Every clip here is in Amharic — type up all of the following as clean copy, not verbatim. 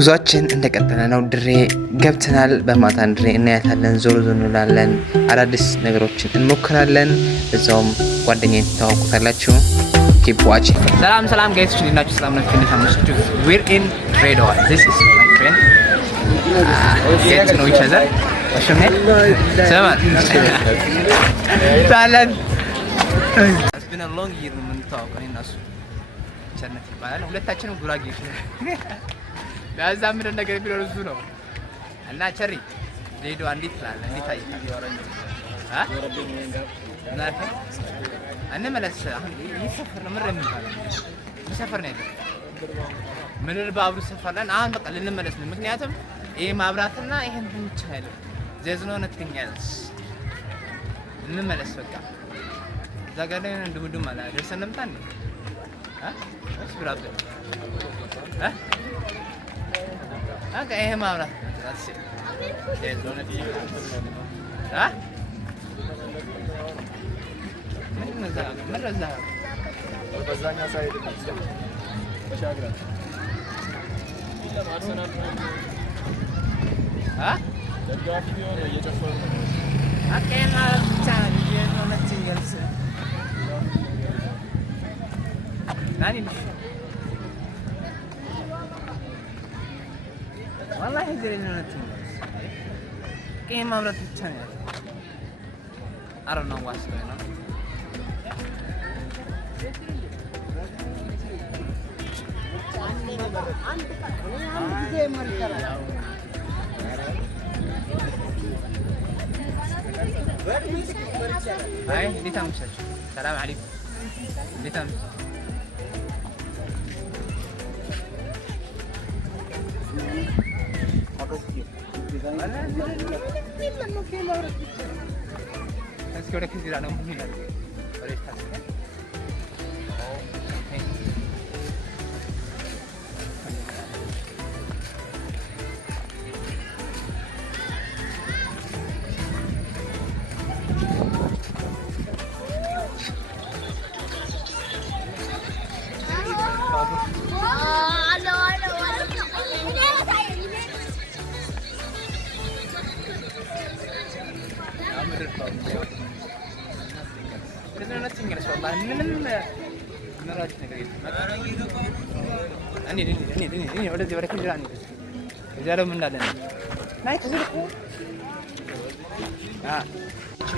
ጉዟችን እንደቀጠለ ነው። ድሬ ገብተናል። በማታን ድሬ እናያታለን፣ ዞር ዞር እንላለን፣ አዳዲስ ነገሮችን እንሞክራለን። በዛውም ጓደኛዬን ታዋውቁታላችሁ። ኪፕ ዋቺንግ። ሰላም ጋይስ፣ እንዴት ናችሁ? ሰላም ናችሁ? እንዴት አመሻችሁ? ዊር ኢን ድሬዳዋ። ዚስ ኢዝ ማይ ፍሬንድ ጌት ቱ ኖ ኢች አዘር አሽሜ ሰማን ታለን It's been a long year ምን ታውቀው እናሱ ቸርነት ይባላል። ሁለታችንም ጉራጌዎች ነን። ዳዛ ምን ነገር ቢኖር እሱ ነው እና ቸሪ ሬዲዮ እንዴት ትላለህ? እንዴት አይታል ያወራኝ ናፈ እነ መለስ አሁን ይሰፈር ነው ምንም ይባላል ይሰፈር ነው ምንር ባብሩ ሰፈር ላይ አሁን በቃ ልንመለስ ነው። ምክንያቱም ይሄ ማብራትና ይሄን ብቻ አይደለም there's no nothing else እንመለስ በቃ እዛ ጋር ላይ እንደምዱም አላ ደርሰን እንምጣን እስ ብራብ አጋ ይሄ ማብራት that's it there's no nothing መረዛ በዛኛ ሳይድ በሻግራት ለማርሰናል ደጋፊ ቢሆን እየጨፈሩ ነው አቀና ቻን የሆነ መትንገልስ ናኒ والله هذين النتيجة كيف ما مرت الثانية I don't know what's going on هاي اللي تمشي السلام عليكم اللي تمشي Let's go to Kizirano. ወደዚህ ወደ ክልል አንዴ እዚያ ደግሞ እንዳለን ናይ ተዝልኩ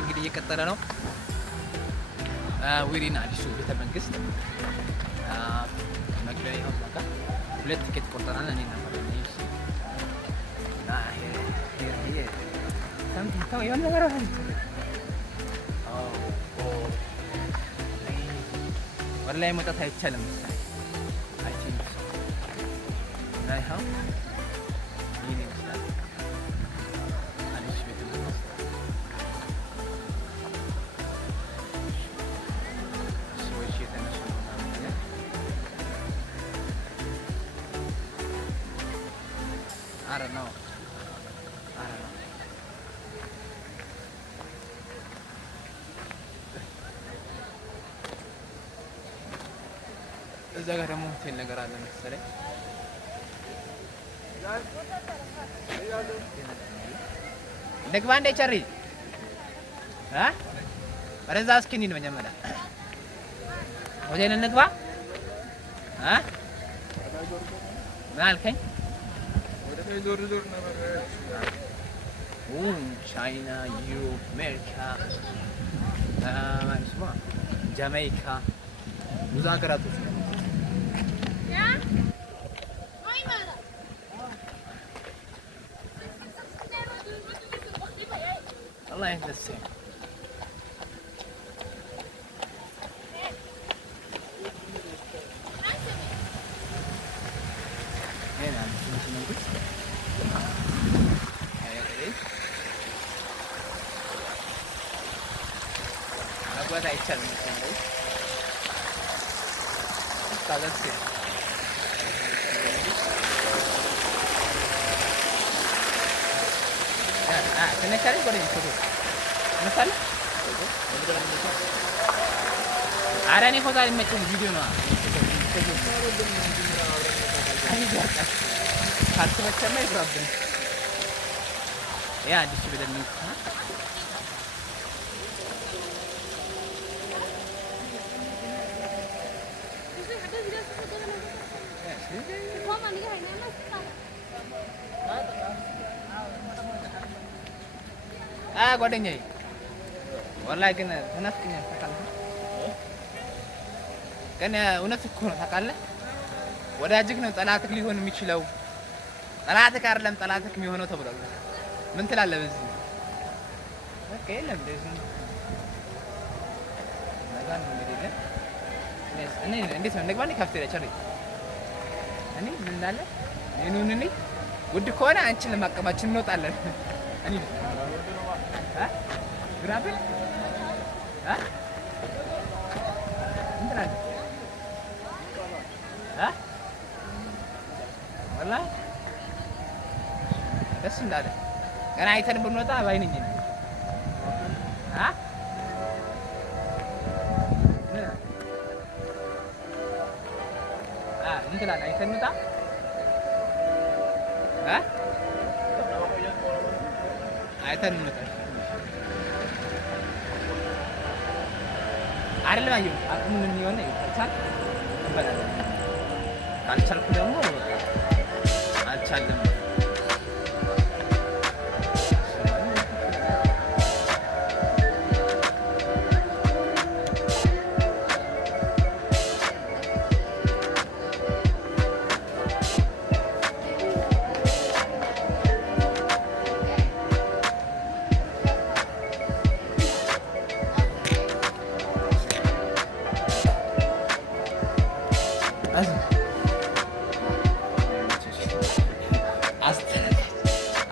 እንግዲህ እየቀጠለ ነው። ዊሪና አዲሱ ቤተ መንግስት መግቢያ ይኸው በቃ ሁለት ቲኬት ቆርጠናል። እኔ እና ማለት ይሄ ሰምተው የሆነ ነገር አለ ወላሂ መውጣት አይቻልም። ናይ ሀው ይሄን ይመስላል አዲስ ቤት ነው። ሰዎች የተነሱ አረ ነው እዛ ጋር ደግሞ ሆቴል ነገር አለ መሰለኝ። ንግባ እንደ ቸሪ ወደዛ እስኪ እንሂድ መጀመሪያ ሆቴል እንግባ። ምን አልከኝ? ቻይና፣ ዩሮፕ፣ አሜሪካ፣ ጃማይካ ብዙ ሀገራቶች ነው። والله يهدسي هنا أبغى أتأكد من هذا. كذا كذا. كنا كاري كورين كذا. مثلا. أراني خدا المتن فيديو نا. ካልተመቸማ ይብራብን። ያ አዲስ ብለን ነው ጓደኛዬ ወላሂ ግን ተናፍቀኛል ታውቃለህ። ግን እውነት እኮ ነው ታውቃለህ። ወዳጅህ ነው ጠላትህ ሊሆን የሚችለው። ጠላትህ አይደለም ጠላትህ የሚሆነው ተብሏል። ምን ትላለህ በዚህ? በቃ የለም እንደዚህ ነገር ነው እንግዲህ። እኔ እንዴት ነው እንግባኝ ካፍቴሪያ ቸሪ እኔ ምን እንዳለ እኔ ውድ ከሆነ አንቺን ለማቀማችን እንወጣለን። እኔ ግራብል ወላሂ ደስ እንዳለ ገና አይተን ብንወጣ ባይነኝ ነው። እንትን አለ አይተን እንውጣ አይተን እንውጣ አይደለም። አየሁ አቅሙ ምን ይሆነ ይቻል እንበላለን። ካልቻልኩ ደግሞ አልቻለም።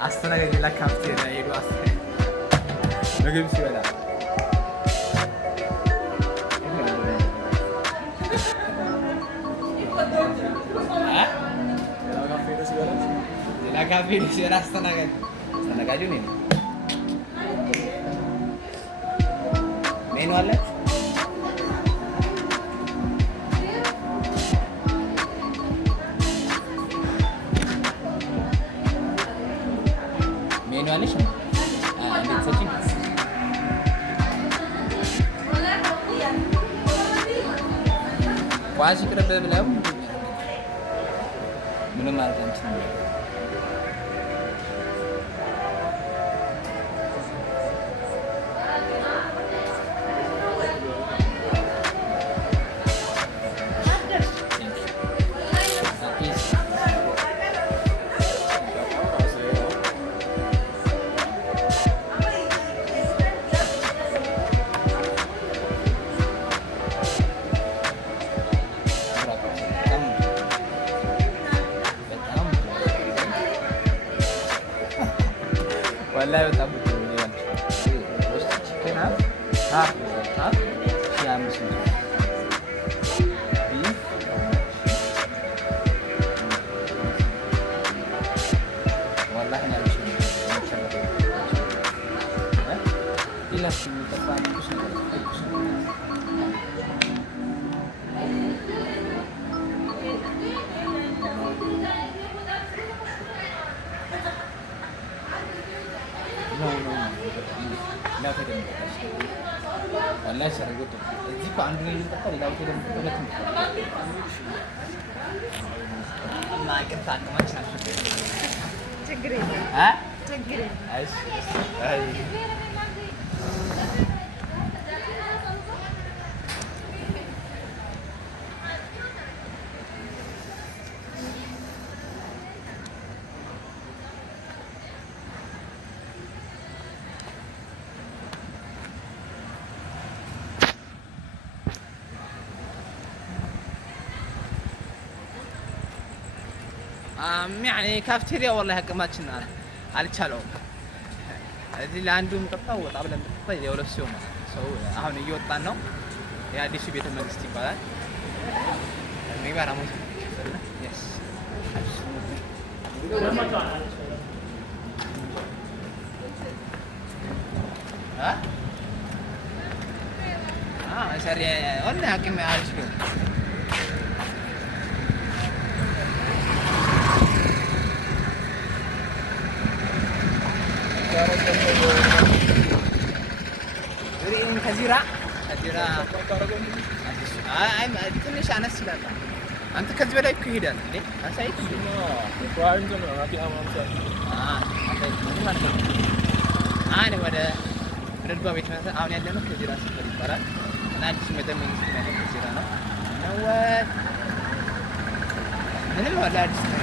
አስተናጋጅ ሌላ ካፍቴሪያ ሄዱ ምግብ ሲበላ ሌላ ካፌ ሲበላ አስተናጋጁ እኔ ነኝ። ሜኑ አለ ሜኑ አለሽ እንዴት ሰጪኝ ቋሽ ቅርብ ብለው ምንም ማለት አንችልም። ወላሂ በጣም ብዙ ይላል። ውስጥ ቺክን ሺህ 500 ቢፍ ወላሂ ነው ይላል የሚጠፋ لا تقدم والله سرقته تجيب عندنا ينتقل لا تقدم ثلاث ما كنت عنه ما تشاف تجري ها تجري ايش اي يعني كافتيريا والله አቅማችን አልቻለውም። እዚህ ለአንዱ ምጠጣው ወጣ ብለን ምጠጣ የሁለት ሰው ሰው አሁን እየወጣን ነው። የአዲሱ ቤተ መንግስት ይባላል። የሚባራ ሞት yes ሰሪ ወላ አቅም አልችልም። كزيرة ትንሽ አነስ ይላል። አንተ ከዚህ በላይ እኮ ይሄዳል እንዴ? አሳይት ወደ ረድባ ቤት ማለት አሁን ያለነው ከዚራ ሰፈር ይባላል እና አዲስ ቤተ መንግስት ማለት ከዚራ ነው። ምንም ወላ አዲስ ነው።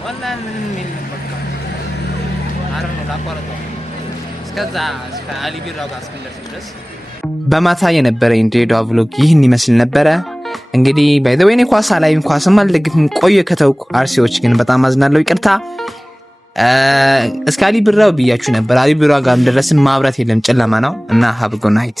والله من بكا عرنو لاقورتو እስከዛ እስከ አሊ ቢራው ጋር እስክንደርስ ድረስ በማታ የነበረኝ ድሬዳዋ ቭሎግ ይህን ይመስል ነበረ። እንግዲህ ባይ ዘ ዌይ ኳስ አላይም ኳስም አልደግፍም ቆየ ከተውኩ። አርሲዎች ግን በጣም አዝናለሁ፣ ይቅርታ። እስከ አሊ ቢራው ብያችሁ ነበር። አሊ ቢራው ጋር እንደረስን ማብራት የለም ጨለማ ነው እና ሃቭ ጉድ ናይት